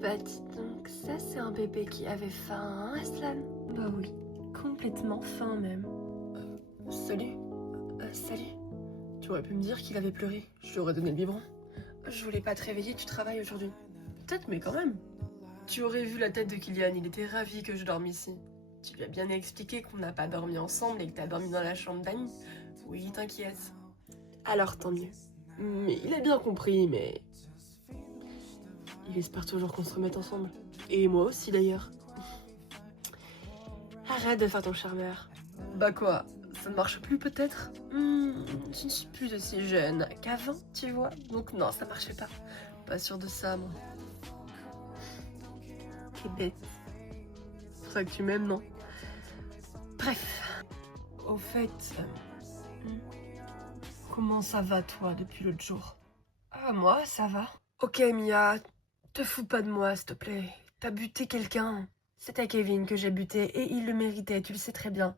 Bah dis donc, ça c'est un bébé qui avait faim, hein, Aslan? Bah oui, complètement faim même. Salut. Salut. Tu aurais pu me dire qu'il avait pleuré, je lui aurais donné le biberon. Je voulais pas te réveiller, tu travailles aujourd'hui. Peut-être, mais quand même. Tu aurais vu la tête de Kylian, il était ravi que je dorme ici. Tu lui as bien expliqué qu'on n'a pas dormi ensemble et que t'as dormi dans la chambre d'Annie. Oui, t'inquiète. Alors tant mieux. Mais il a bien compris, mais... Il espère toujours qu'on se remette ensemble. Et moi aussi d'ailleurs. Arrête de faire ton charmeur. Bah quoi, ça ne marche plus peut-être? Je ne suis plus aussi jeune qu'avant, tu vois. Donc non, ça marchait pas. Pas sûr de ça, moi. T'es bête. C'est pour ça que tu m'aimes, non? Bref. Au fait... comment ça va, toi, depuis l'autre jour? Ah, moi, ça va. Ok, Mia, te fous pas de moi, s'il te plaît. T'as buté quelqu'un. C'était Kevin que j'ai buté et il le méritait, tu le sais très bien.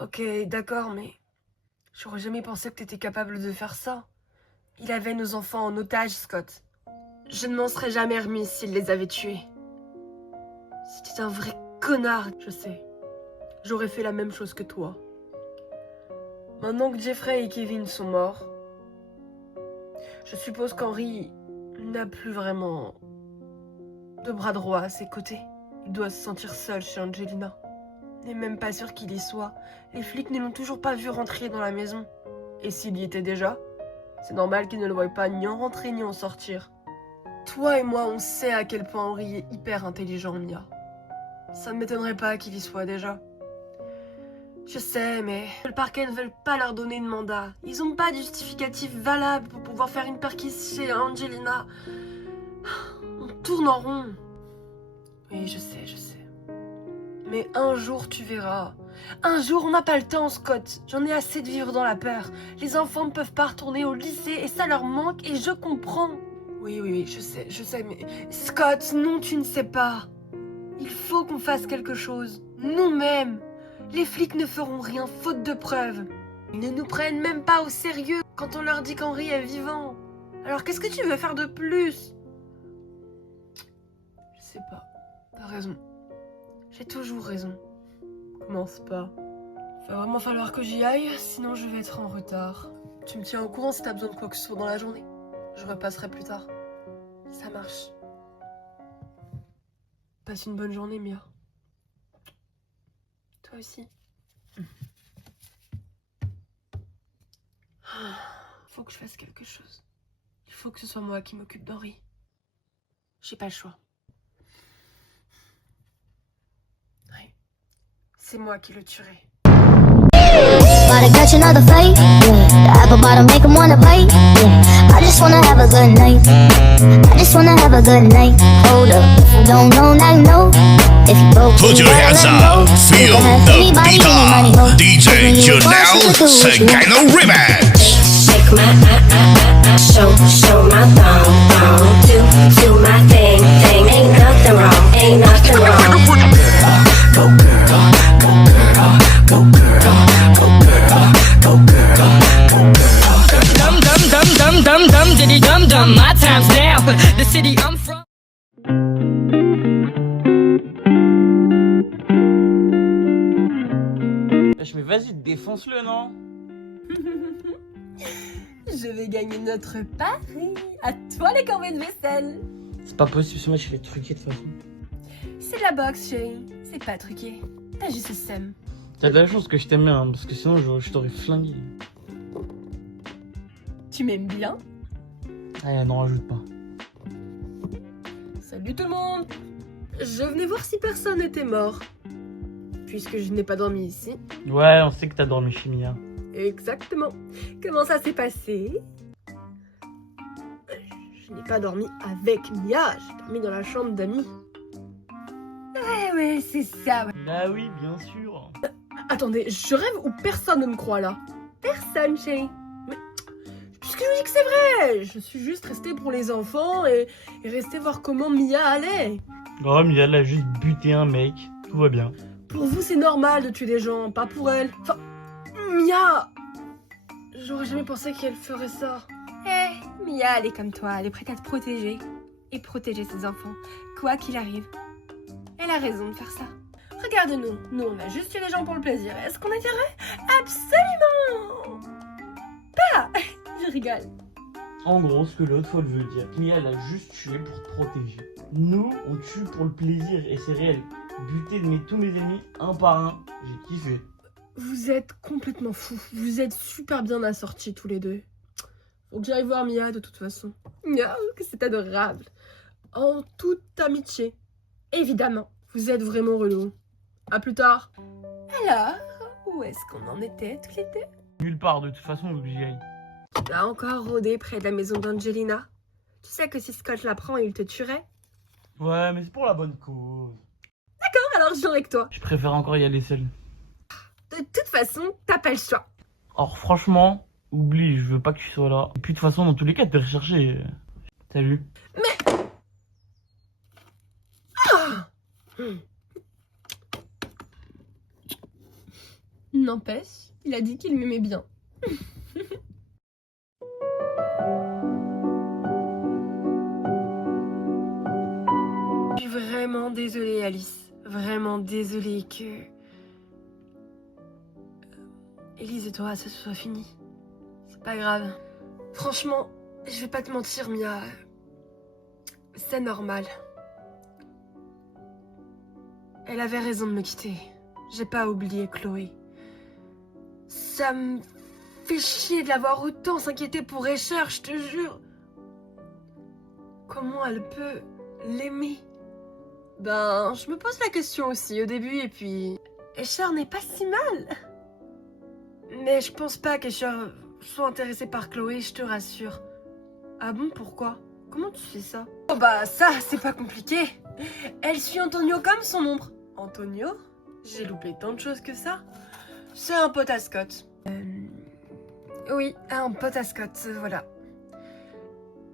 Ok, d'accord, mais... j'aurais jamais pensé que t'étais capable de faire ça. Il avait nos enfants en otage, Scott. Je ne m'en serais jamais remis s'il les avait tués. C'était un vrai connard, je sais. J'aurais fait la même chose que toi. Maintenant que Jeffrey et Kevin sont morts, je suppose qu'Henry n'a plus vraiment de bras droit à ses côtés. Il doit se sentir seul chez Angelina. Il n'est même pas sûr qu'il y soit. Les flics ne l'ont toujours pas vu rentrer dans la maison. Et s'il y était déjà, c'est normal qu'ils ne le voient pas ni en rentrer ni en sortir. Toi et moi, on sait à quel point Henry est hyper intelligent, Mia. Ça ne m'étonnerait pas qu'il y soit déjà. Je sais, mais le parquet ne veut pas leur donner de mandat. Ils n'ont pas de justificatif valable pour pouvoir faire une perquisition chez Angelina. On tourne en rond. Oui, je sais, je sais. Mais un jour, tu verras. Un jour, on n'a pas le temps, Scott. J'en ai assez de vivre dans la peur. Les enfants ne peuvent pas retourner au lycée et ça leur manque et je comprends. Oui, je sais, mais... Scott, non, tu ne sais pas. Il faut qu'on fasse quelque chose. Nous-mêmes. Les flics ne feront rien faute de preuves. Ils ne nous prennent même pas au sérieux quand on leur dit qu'Henry est vivant. Alors qu'est-ce que tu veux faire de plus? Je sais pas. T'as raison. J'ai toujours raison. Commence pas. Il va vraiment falloir que j'y aille, sinon je vais être en retard. Tu me tiens au courant si t'as besoin de quoi que ce soit dans la journée. Je repasserai plus tard. Ça marche. Passe une bonne journée, Mia. Toi aussi. Faut que je fasse quelque chose. Il faut que ce soit moi qui m'occupe d'Henry. J'ai pas le choix. Ouais. C'est moi qui le tuerai. But I got another fight, yeah. The apple bottom make 'em wanna bite, yeah. I just wanna have a good night. I just wanna have a good night. Hold up, if you don't know, now you know. If you broke, Put your hands up, feel the beat up. DJ Janelle Sagano Remix. Shake my show my thong, do my thing. Ain't nothing wrong, ain't nothing wrong. Go girl, go girl, go girl, go girl, go girl, go girl. Dum diddy dum. My time's now. The city I'm from. Mais vas-y, défonce-le, non? Je vais gagner notre pari. À toi les corvées de vaisselle. C'est pas possible, ce match il est truqué de toute façon. C'est de la boxe, chérie. C'est pas truqué. T'as juste le seum. T'as de la chance que je t'aime bien, hein, parce que sinon je t'aurais flingué. Tu m'aimes bien? Ah non, rajoute pas. Salut tout le monde. Je venais voir si personne n'était mort. Puisque je n'ai pas dormi ici. Ouais, on sait que t'as dormi chez Mia. Exactement. Comment ça s'est passé? Je n'ai pas dormi avec Mia, j'ai dormi dans la chambre d'Amy. Ouais, c'est ça. Ouais. Bah oui, bien sûr. Attendez, je rêve ou personne ne me croit là? Personne, chérie. Mais puisque je vous dis que c'est vrai, je suis juste restée pour les enfants et restée voir comment Mia allait. Oh, Mia, elle a juste buté un mec, tout va bien. Pour vous, c'est normal de tuer des gens, pas pour elle. Enfin, Mia, j'aurais jamais pensé qu'elle ferait ça. Mia, elle est comme toi, elle est prête à te protéger. et protéger ses enfants, quoi qu'il arrive. Elle a raison de faire ça. Regarde-nous, nous on a juste tué les gens pour le plaisir. Est-ce qu'on est heureux? Absolument pas. Je rigole. En gros, ce que l'autre fois veut dire, Mia elle a juste tué pour te protéger. Nous, on tue pour le plaisir et c'est réel. Buter tous mes ennemis un par un, j'ai kiffé. Vous êtes complètement fous. Vous êtes super bien assortis tous les deux. Faut que j'aille voir Mia de toute façon. Ah, que c'est adorable. En toute amitié. Évidemment, vous êtes vraiment relou. À plus tard. Alors, où est-ce qu'on en était tous les deux? Nulle part, de toute façon, faut que j'y aille. T'as encore rôdé près de la maison d'Angelina? Tu sais que si Scott l'apprend, il te tuerait? Ouais, mais c'est pour la bonne cause. D'accord, alors je viens avec toi. Je préfère encore y aller seul. De toute façon, t'as pas le choix. Or, franchement, oublie, je veux pas que tu sois là. Et puis, de toute façon, dans tous les cas, t'es recherché. Salut. N'empêche, il a dit qu'il m'aimait bien. Je suis vraiment désolée, Alice. Vraiment désolée que... Élise et toi, ça soit fini. C'est pas grave. Franchement, je vais pas te mentir, Mia. C'est normal. Elle avait raison de me quitter. J'ai pas oublié Chloé. Ça me fait chier de la voir autant s'inquiéter pour Escher, je te jure. Comment elle peut l'aimer? Ben, je me pose la question aussi au début et puis... Escher n'est pas si mal. Mais je pense pas qu'Escher soit intéressé par Chloé, je te rassure. Ah bon, pourquoi? Comment tu sais ça? Oh bah ça, c'est pas compliqué. Elle suit Antonio comme son ombre. Antonio? J'ai loupé tant de choses que ça. C'est un pote à Scott. Oui, un pote à Scott, voilà.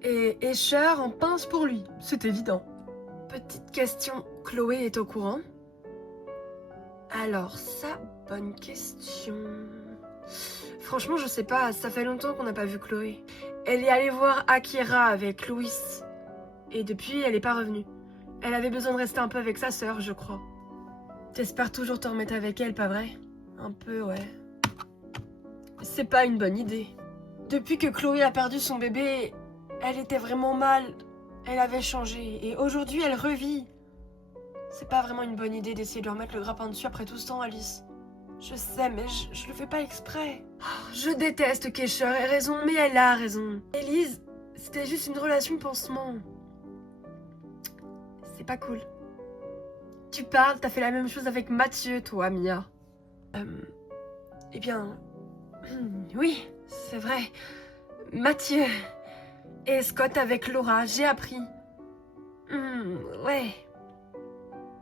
Et Escher en pince pour lui, c'est évident. Petite question, Chloé est au courant? Alors ça, bonne question. Franchement, je sais pas, ça fait longtemps qu'on n'a pas vu Chloé. Elle est allée voir Akira avec Louis. Et depuis, elle est pas revenue. Elle avait besoin de rester un peu avec sa sœur, je crois. T'espères toujours te remettre avec elle, pas vrai? Un peu, ouais. C'est pas une bonne idée. Depuis que Chloé a perdu son bébé, elle était vraiment mal. Elle avait changé. Et aujourd'hui, elle revit. C'est pas vraiment une bonne idée d'essayer de lui remettre le grappin dessus après tout ce temps, Alice. Je sais, mais je le fais pas exprès. Oh, je déteste qu'Escher ait raison, mais elle a raison. Élise, c'était juste une relation pansement. C'est pas cool. Tu parles, t'as fait la même chose avec Mathieu, toi, Mia. Eh bien... Oui, c'est vrai. Mathieu et Scott avec Laura, j'ai appris. Ouais.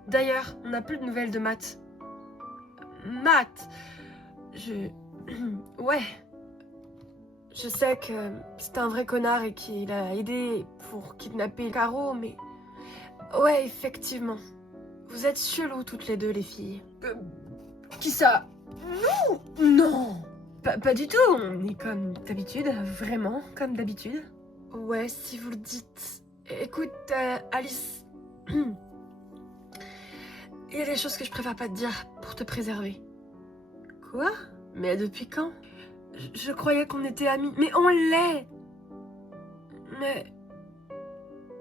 D'ailleurs, on n'a plus de nouvelles de Matt. Matt, ouais. Je sais que c'est un vrai connard et qu'il a aidé pour kidnapper Caro, mais... Ouais, effectivement. Vous êtes chelous toutes les deux, les filles. Qui ça? Nous? Non. Pas du tout, on est comme d'habitude, vraiment comme d'habitude. Ouais, si vous le dites. Écoute, Alice... Il y a des choses que je préfère pas te dire pour te préserver. Quoi? Mais depuis quand? Je croyais qu'on était amis. Mais on l'est! Mais...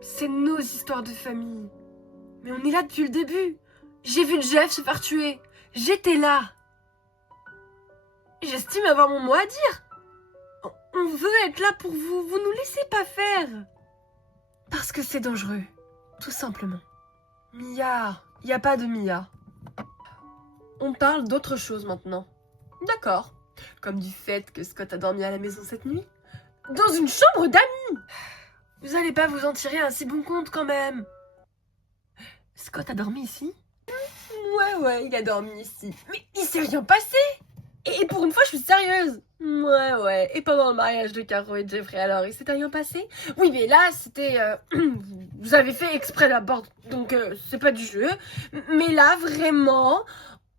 C'est nos histoires de famille. Mais on est là depuis le début. J'ai vu Jeff se faire tuer. J'étais là. J'estime avoir mon mot à dire. On veut être là pour vous. Vous nous laissez pas faire. Parce que c'est dangereux. Tout simplement. Mia... Y a pas de Mia. On parle d'autre chose maintenant. D'accord. Comme du fait que Scott a dormi à la maison cette nuit. Dans une chambre d'amis. Vous allez pas vous en tirer un si bon compte quand même. Scott a dormi ici? Ouais, il a dormi ici. Mais il s'est rien passé. Et pour une fois, je suis sérieuse. Ouais. Et pendant le mariage de Caro et Jeffrey, alors, il s'était rien passé? Oui, mais là, c'était... vous avez fait exprès d'abord, donc c'est pas du jeu. Mais là, vraiment,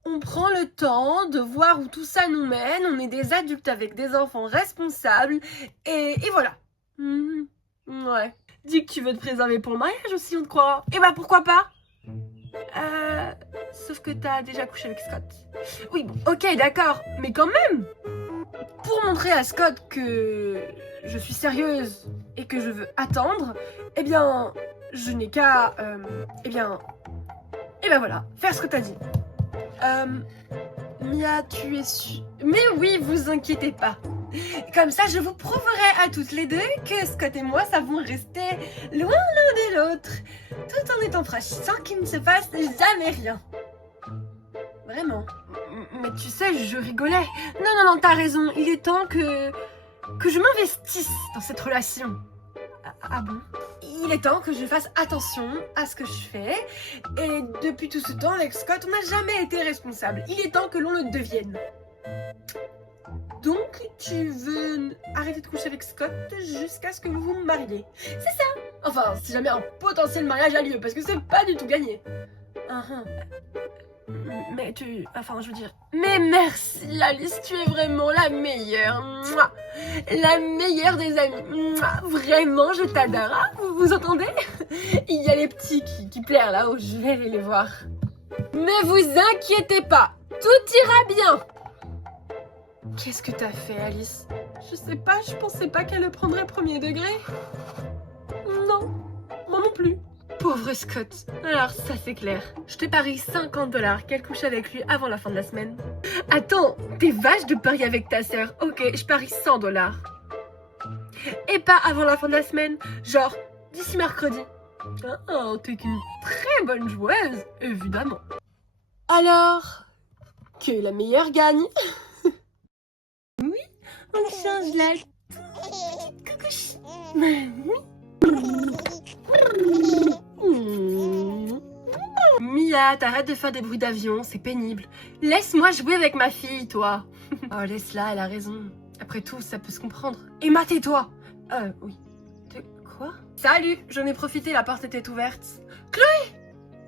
on prend le temps de voir où tout ça nous mène. On est des adultes avec des enfants responsables. Et voilà. Ouais. Dis que tu veux te préserver pour le mariage aussi, on te croira. Et bah pourquoi pas? Sauf que t'as déjà couché avec Scott. Oui, bon, ok, d'accord, mais quand même, pour montrer à Scott que je suis sérieuse et que je veux attendre, eh bien, je n'ai qu'à, eh ben voilà, faire ce que t'as dit. Mia, tu es sûre? Mais oui, vous inquiétez pas. Comme ça, je vous prouverai à toutes les deux que Scott et moi savons rester loin l'un de l'autre, tout en étant proches, sans qu'il ne se passe jamais rien. Vraiment. Mais tu sais, je rigolais. Non, t'as raison. Il est temps que je m'investisse dans cette relation. Ah bon? Il est temps que je fasse attention à ce que je fais. Et depuis tout ce temps, avec Scott, on n'a jamais été responsable. Il est temps que l'on le devienne. Donc, tu veux arrêter de coucher avec Scott jusqu'à ce que vous vous mariez. C'est ça. Enfin, si jamais un potentiel mariage a lieu, parce que c'est pas du tout gagné. Mais je veux dire... Mais merci Alice, tu es vraiment la meilleure. Mouah. La meilleure des amies. Mouah. Vraiment, je t'adore. Ah, vous entendez? Il y a les petits qui pleurent là-haut, je vais aller les voir. Ne vous inquiétez pas, tout ira bien. Qu'est-ce que t'as fait, Alice? Je sais pas, je pensais pas qu'elle le prendrait premier degré. Non, moi non plus. Pauvre Scott. Alors ça c'est clair. Je te parie $50 qu'elle couche avec lui avant la fin de la semaine. Attends, t'es vache de parier avec ta sœur. Ok, je parie $100. Et pas avant la fin de la semaine. Genre, d'ici mercredi. Oh, t'es qu'une très bonne joueuse, évidemment. Alors, que la meilleure gagne. Oui, on change la... Mia, t'arrêtes de faire des bruits d'avion, c'est pénible. Laisse-moi jouer avec ma fille, toi. Oh, laisse-la, elle a raison. Après tout, ça peut se comprendre. Emma, tais-toi. Oui. Quoi? Salut, j'en ai profité, la porte était ouverte. Chloé!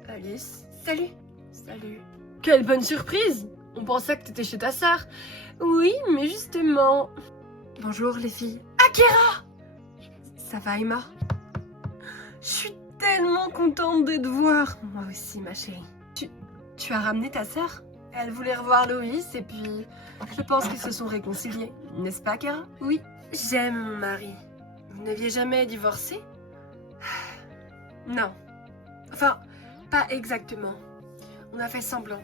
Alice, salut. Salut. Quelle bonne surprise! On pensait que t'étais chez ta sœur. Oui, mais justement... Bonjour les filles. Akira! Ça va, Emma? Je suis tellement contente de te voir. Moi aussi, ma chérie. Tu as ramené ta sœur? Elle voulait revoir Loïs et puis je pense qu'ils se sont réconciliés. N'est-ce pas, Akira? Oui, j'aime mon mari. Vous n'aviez jamais divorcé? Non. Enfin, pas exactement. On a fait semblant.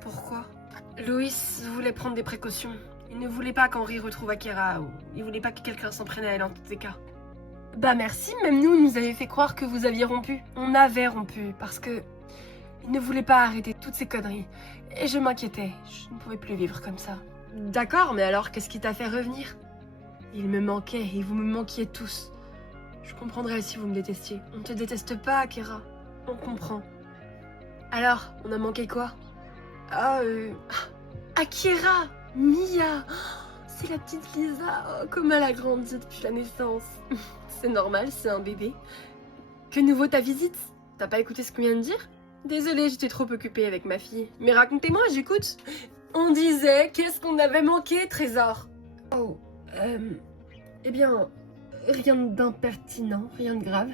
Pourquoi? Loïs voulait prendre des précautions. Il ne voulait pas qu'Henri retrouve Akira ou il voulait pas que quelqu'un s'en prenne à elle en tous les cas. Bah merci, même nous, il nous avait fait croire que vous aviez rompu. On avait rompu parce que il ne voulait pas arrêter toutes ces conneries. Et je m'inquiétais, je ne pouvais plus vivre comme ça. D'accord, mais alors qu'est-ce qui t'a fait revenir? Il me manquait et vous me manquiez tous. Je comprendrais si vous me détestiez. On ne te déteste pas, Akira. On comprend. Alors, on a manqué quoi? Akira! Mia! C'est la petite Lisa. Oh, comme elle a grandi depuis la naissance. C'est normal, c'est un bébé. Que nouveau ta visite? T'as pas écouté ce qu'on vient de dire? Désolée, j'étais trop occupée avec ma fille. Mais racontez-moi, j'écoute. On disait, qu'est-ce qu'on avait manqué, Trésor? Oh, eh bien, rien d'impertinent, rien de grave.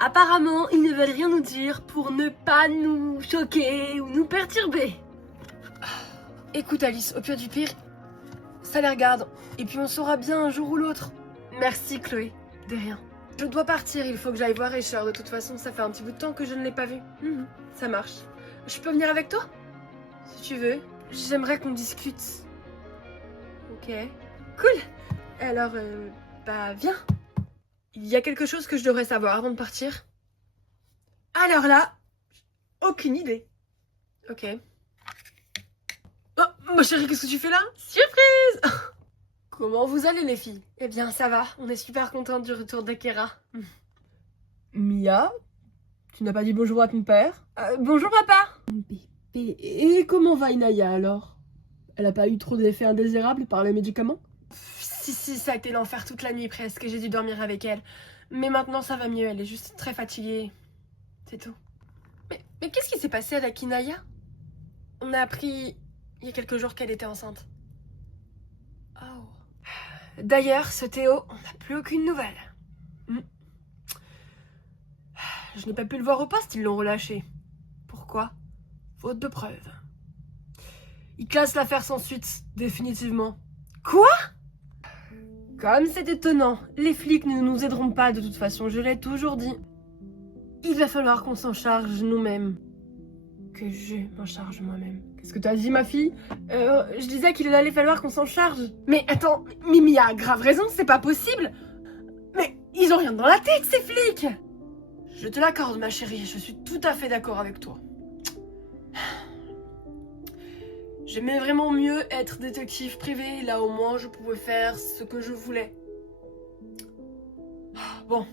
Apparemment, ils ne veulent rien nous dire pour ne pas nous choquer ou nous perturber. Écoute Alice, au pire du pire, ça les regarde. Et puis on saura bien un jour ou l'autre. Merci Chloé, de rien. Je dois partir, il faut que j'aille voir Escher. De toute façon, ça fait un petit bout de temps que je ne l'ai pas vu. Ça marche. Je peux venir avec toi? Si tu veux. J'aimerais qu'on discute. Ok. Cool. Alors, bah viens. Il y a quelque chose que je devrais savoir avant de partir. Alors là, aucune idée. Ok. Oh, ma chérie, qu'est-ce que tu fais là? Surprise! Comment vous allez les filles? Eh bien ça va, on est super contente du retour d'Akira. Mia, tu n'as pas dit bonjour à ton père? Bonjour papa! Et comment va Inaya alors? Elle a pas eu trop d'effets indésirables par les médicaments? Si, ça a été l'enfer toute la nuit presque, j'ai dû dormir avec elle. Mais maintenant ça va mieux, elle est juste très fatiguée. C'est tout. Mais qu'est-ce qui s'est passé avec Inaya? On a appris il y a quelques jours qu'elle était enceinte. Oh. D'ailleurs, ce Théo, on n'a plus aucune nouvelle. Je n'ai pas pu le voir au poste, ils l'ont relâché. Pourquoi? Faute de preuves. Ils classent l'affaire sans suite, définitivement. Quoi? Comme c'est étonnant, les flics ne nous aideront pas de toute façon, je l'ai toujours dit. Il va falloir qu'on s'en charge nous-mêmes. Que je m'en charge moi-même. Qu'est-ce que t'as dit, ma fille? Je disais qu'il allait falloir qu'on s'en charge. Mais attends, Mimi a grave raison, c'est pas possible. Mais ils ont rien dans la tête, ces flics. Je te l'accorde, ma chérie, je suis tout à fait d'accord avec toi. J'aimais vraiment mieux être détective privé, là au moins je pouvais faire ce que je voulais. Bon,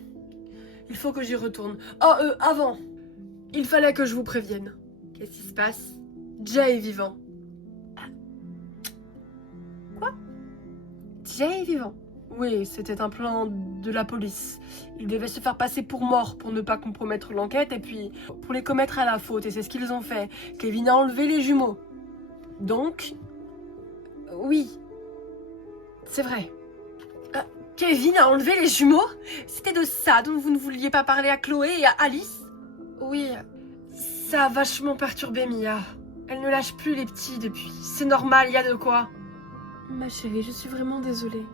il faut que j'y retourne. Oh, avant, il fallait que je vous prévienne. Qu'est-ce qui se passe? Jay est vivant. Quoi? Jay est vivant? Oui, c'était un plan de la police. Ils devaient se faire passer pour morts pour ne pas compromettre l'enquête et puis pour les commettre à la faute. Et c'est ce qu'ils ont fait. Kevin a enlevé les jumeaux. Donc, oui, c'est vrai. Kevin a enlevé les jumeaux? C'était de ça dont vous ne vouliez pas parler à Chloé et à Alice? Oui, ça a vachement perturbé Mia. Elle ne lâche plus les petits depuis. C'est normal, il y a de quoi. Ma chérie, je suis vraiment désolée.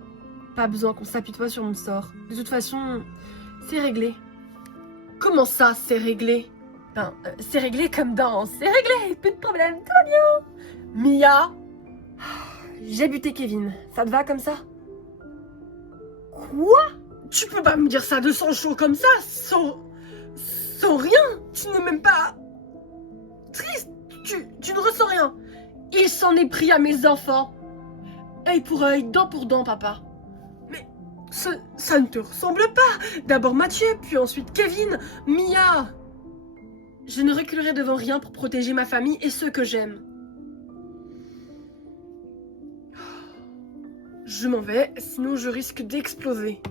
Pas besoin qu'on s'apitoie sur mon sort. De toute façon, c'est réglé. Comment ça, c'est réglé? Ben, c'est réglé comme dans... C'est réglé, plus de problème, tout va bien. Mia, j'ai buté Kevin. Ça te va comme ça? Quoi? Tu peux pas me dire ça de sang chaud comme ça, sans rien. Tu n'es même pas triste. Tu ne ressens rien. Il s'en est pris à mes enfants. Œil pour œil, dent pour dent, papa. Mais ça ne te ressemble pas. D'abord Mathieu, puis ensuite Kevin, Mia. Je ne reculerai devant rien pour protéger ma famille et ceux que j'aime. Je m'en vais, sinon je risque d'exploser.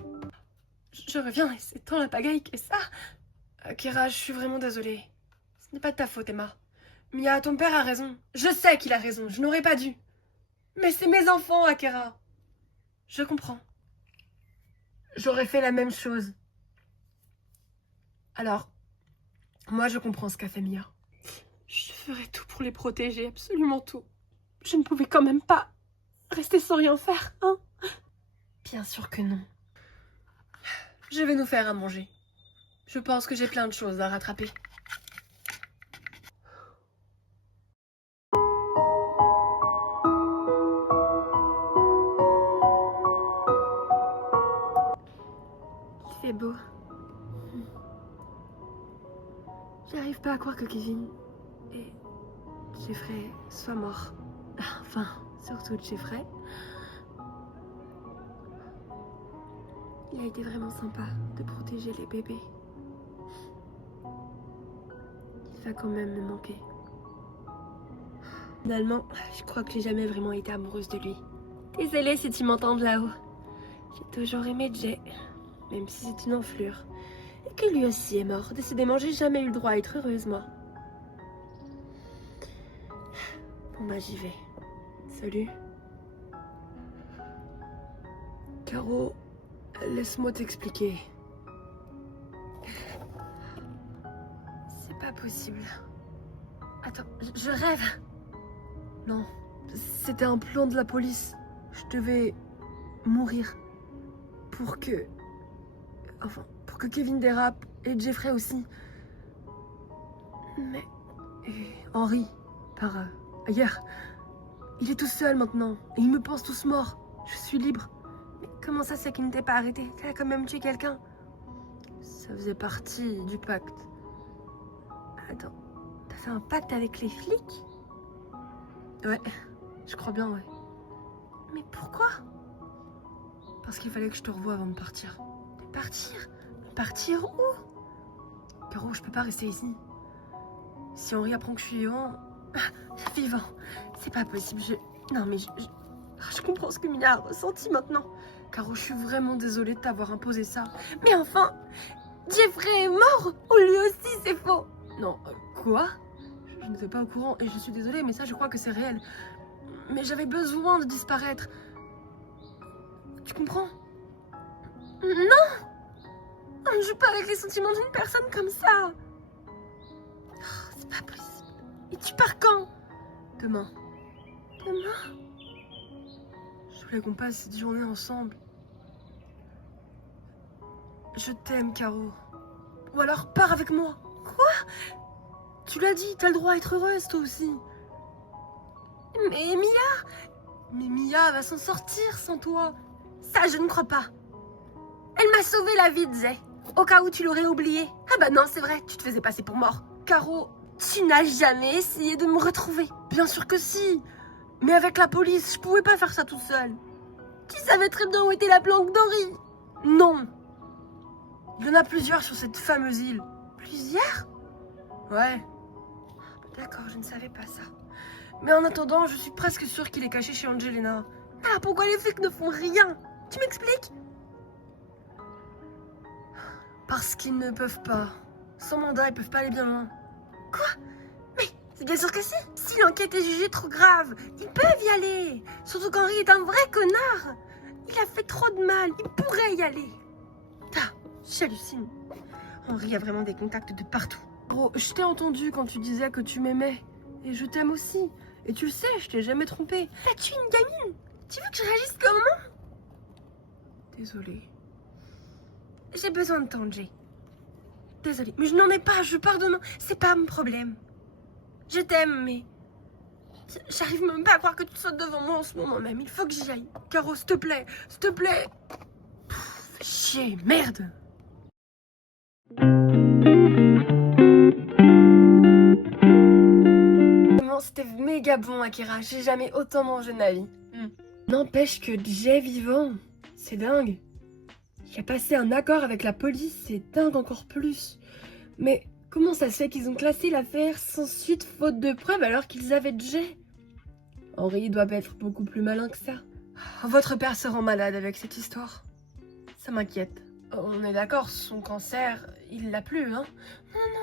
Je reviens et c'est tant la pagaille que ça. Akira, je suis vraiment désolée. Ce n'est pas de ta faute, Emma. Mia, ton père a raison. Je sais qu'il a raison, je n'aurais pas dû. Mais c'est mes enfants, Akira. Je comprends. J'aurais fait la même chose. Alors, moi je comprends ce qu'a fait Mia. Je ferai tout pour les protéger, absolument tout. Je ne pouvais quand même pas rester sans rien faire, hein? Bien sûr que non. Je vais nous faire à manger. Je pense que j'ai plein de choses à rattraper. Il fait beau. J'arrive pas à croire que Kevin et Jeffrey soient morts. Enfin, surtout Jeffrey. Il a été vraiment sympa de protéger les bébés. Il va quand même me manquer. Finalement, je crois que j'ai jamais vraiment été amoureuse de lui. Désolée si tu m'entends de là-haut. J'ai toujours aimé Jay, même si c'est une enflure. Et que lui aussi est mort. Décidément, j'ai jamais eu le droit à être heureuse, moi. Bon bah j'y vais. Salut. Caro, laisse-moi t'expliquer. C'est pas possible. Attends, je rêve. Non, c'était un plan de la police. Je devais mourir pour que... Enfin, pour que Kevin dérape et Jeffrey aussi. Mais... Henry, par ailleurs, il est tout seul maintenant et ils me pensent tous morts. Je suis libre. Mais comment ça, c'est qu'il ne t'est pas arrêté? T'as quand même tué quelqu'un. Ça faisait partie du pacte. Attends, t'as fait un pacte avec les flics? Ouais, je crois bien, ouais. Mais pourquoi? Parce qu'il fallait que je te revoie avant de partir. De partir? Mais partir où? Caro, je peux pas rester ici. Si Henri apprend que je suis vivant... Vivant, c'est pas possible, Non mais je comprends ce que Mia a ressenti maintenant. Caro, je suis vraiment désolée de t'avoir imposé ça. Mais enfin, Jeffrey est mort. Oh, lui aussi, c'est faux. Non, quoi? Je n'étais pas au courant et je suis désolée, mais ça, je crois que c'est réel. Mais j'avais besoin de disparaître. Tu comprends? Non! On ne joue pas avec les sentiments d'une personne comme ça. Oh, c'est pas possible. Et tu pars quand? Demain. Demain? Je voulais qu'on passe cette journée ensemble. Je t'aime, Caro. Ou alors pars avec moi. Quoi? Tu l'as dit, t'as le droit à être heureuse, toi aussi. Mais Mia va s'en sortir sans toi. Ça, je ne crois pas. Elle m'a sauvé la vie, Zé. Au cas où tu l'aurais oublié. Ah bah non, c'est vrai, tu te faisais passer pour mort. Caro, tu n'as jamais essayé de me retrouver. Bien sûr que si. Mais avec la police, je pouvais pas faire ça toute seule. Tu savais très bien où était la planque d'Henri. Non. Il y en a plusieurs sur cette fameuse île. Plusieurs? Ouais. D'accord, je ne savais pas ça. Mais en attendant, je suis presque sûre qu'il est caché chez Angelina. Ah, pourquoi les flics ne font rien? Tu m'expliques? Parce qu'ils ne peuvent pas. Sans mandat, ils peuvent pas aller bien loin. Quoi? Mais c'est bien sûr que si. Si l'enquête est jugée trop grave, ils peuvent y aller. Surtout qu'Henri est un vrai connard. Il a fait trop de mal, il pourrait y aller. Ah, j'hallucine. Henri a vraiment des contacts de partout. Gros, je t'ai entendu quand tu disais que tu m'aimais. Et je t'aime aussi. Et tu le sais, je t'ai jamais trompé. Mais tu es une gamine. Tu veux que je réagisse comment? Désolée. J'ai besoin de temps, Jay. Désolée, mais je n'en ai pas, je pars demain. C'est pas mon problème. Je t'aime, mais... J'arrive même pas à croire que tu sois devant moi en ce moment même. Il faut que j'y aille. Caro, s'il te plaît. S'il te plaît. Pff, chier, merde. C'était méga bon, Akira. J'ai jamais autant mangé de ma vie. N'empêche que Jay vivant, c'est dingue. Il a passé un accord avec la police, c'est dingue encore plus. Mais comment ça se fait qu'ils ont classé l'affaire sans suite faute de preuves alors qu'ils avaient Jay? Henri doit être beaucoup plus malin que ça. Votre père se rend malade avec cette histoire. Ça m'inquiète. On est d'accord, son cancer, il l'a plus, hein?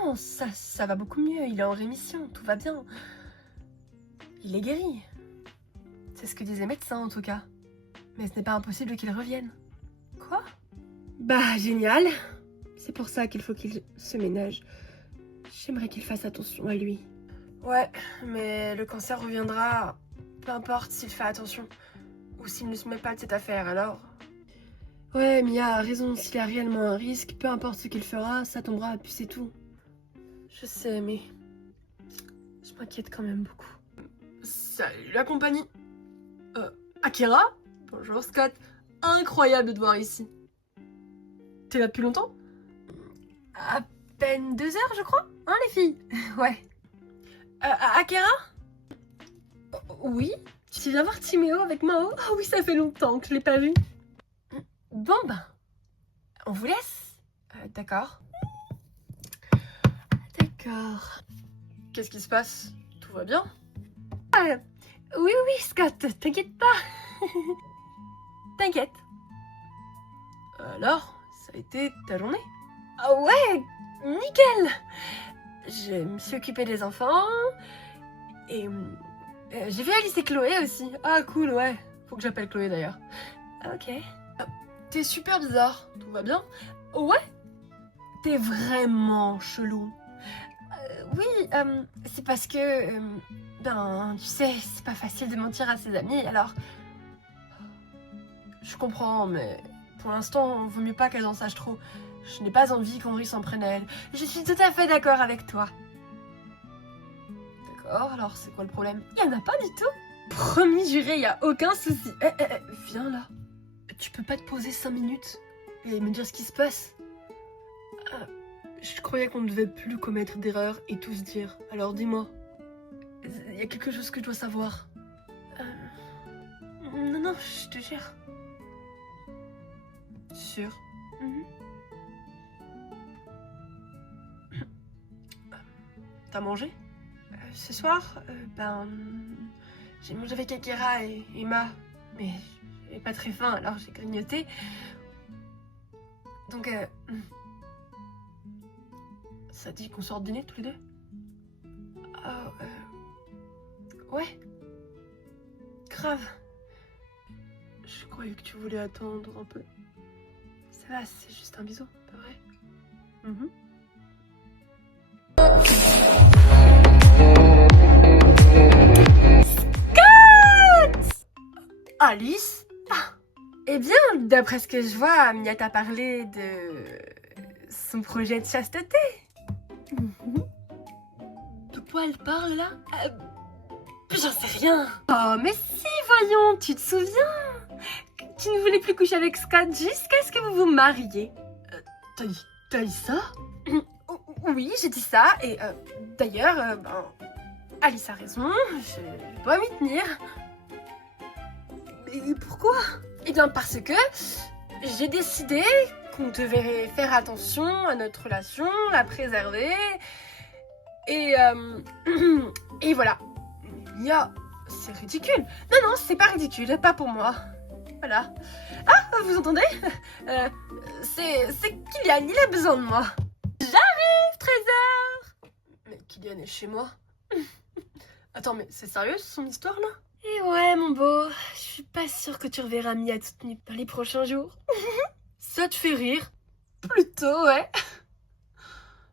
Non, ça va beaucoup mieux, il est en rémission, tout va bien. Il est guéri. C'est ce que disent les médecins en tout cas. Mais ce n'est pas impossible qu'il revienne. Quoi? Bah, génial. C'est pour ça qu'il faut qu'il se ménage. J'aimerais qu'il fasse attention à lui. Ouais, mais le cancer reviendra, peu importe s'il fait attention. Ou s'il ne se met pas de cette affaire, alors... Ouais, Mia a raison, s'il y a réellement un risque, peu importe ce qu'il fera, ça tombera, puis c'est tout. Je sais, mais... je m'inquiète quand même beaucoup. Salut la compagnie. Akira? Bonjour Scott. Incroyable de te voir ici. T'es là depuis longtemps? À peine 2 heures, je crois. Hein, les filles? Ouais. Akira? Oui? Tu viens voir Timéo avec Mao? Ah oui, ça fait longtemps que je l'ai pas vu. Bon ben, on vous laisse. D'accord. D'accord. Qu'est-ce qui se passe? Tout va bien? Oui, Scott, t'inquiète pas. T'inquiète. Alors, ça a été ta journée? Ah ouais, nickel. Je me suis occupée des enfants. Et j'ai vu Alice et Chloé aussi. Ah cool, ouais. Faut que j'appelle Chloé d'ailleurs. Ok. T'es super bizarre. Tout va bien? Ouais. T'es vraiment chelou. Oui, c'est parce que... ben, tu sais, c'est pas facile de mentir à ses amis, alors... Je comprends, mais pour l'instant, vaut mieux pas qu'elle en sache trop. Je n'ai pas envie qu'Henri s'en prenne à elle. Je suis tout à fait d'accord avec toi. D'accord, alors c'est quoi le problème? Il y en a pas du tout. Promis, juré, y a aucun souci. Viens là. Tu peux pas te poser 5 minutes et me dire ce qui se passe? Je croyais qu'on ne devait plus commettre d'erreurs et tout se dire. Alors dis-moi. Il y a quelque chose que je dois savoir. Non, je te jure. Sûr? T'as mangé? Ce soir, j'ai mangé avec Akira et Emma. Mais j'avais pas très faim, alors j'ai grignoté. Donc, ça dit qu'on sort dîner tous les deux? Ouais. Grave. Je croyais que tu voulais attendre un peu. Ça va, c'est juste un bisou, pas vrai? Alice? Eh bien, d'après ce que je vois, Mia t'a parlé de son projet de chasteté. De quoi elle parle là? J'en sais rien. Oh, mais si, voyons, tu te souviens? Tu ne voulais plus coucher avec Scott jusqu'à ce que vous vous mariez. T'as dit ça? Oui, j'ai dit ça, et d'ailleurs, Alice a raison, je dois m'y tenir. Et pourquoi? Eh bien parce que j'ai décidé qu'on devait faire attention à notre relation, la préserver, et et voilà. Mia, c'est ridicule. Non, c'est pas ridicule, pas pour moi. Voilà. Ah, vous entendez? C'est Kylian, il a besoin de moi. J'arrive, trésor! Mais Kylian est chez moi. Attends, mais c'est sérieux son histoire là? Et ouais, mon beau, je suis pas sûre que tu reverras Mia toute nue dans les prochains jours. Ça te fait rire? Plutôt, ouais.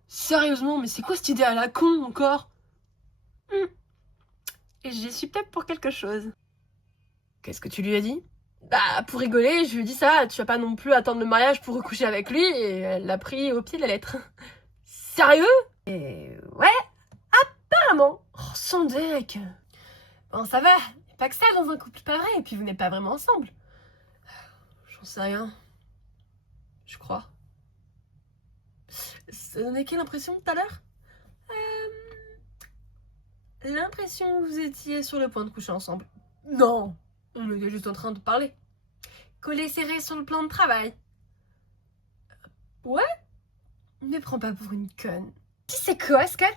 Sérieusement, mais c'est quoi cette idée à la con encore? Et j'y suis peut-être pour quelque chose. Qu'est-ce que tu lui as dit? Bah, pour rigoler, je lui ai dit ça, tu vas pas non plus attendre le mariage pour recoucher avec lui, et elle l'a pris au pied de la lettre. Sérieux? Et ouais, apparemment. Oh, sans deck. Bon, ça va, y a pas que ça dans un couple pareil, et puis vous n'êtes pas vraiment ensemble. J'en sais rien. Je crois. Ça donnait quelle impression tout à l'heure? L'impression que vous étiez sur le point de coucher ensemble. Non, on était juste en train de parler. Collé serré sur le plan de travail. Ouais? Ne prends pas pour une conne. Tu sais quoi, Scott?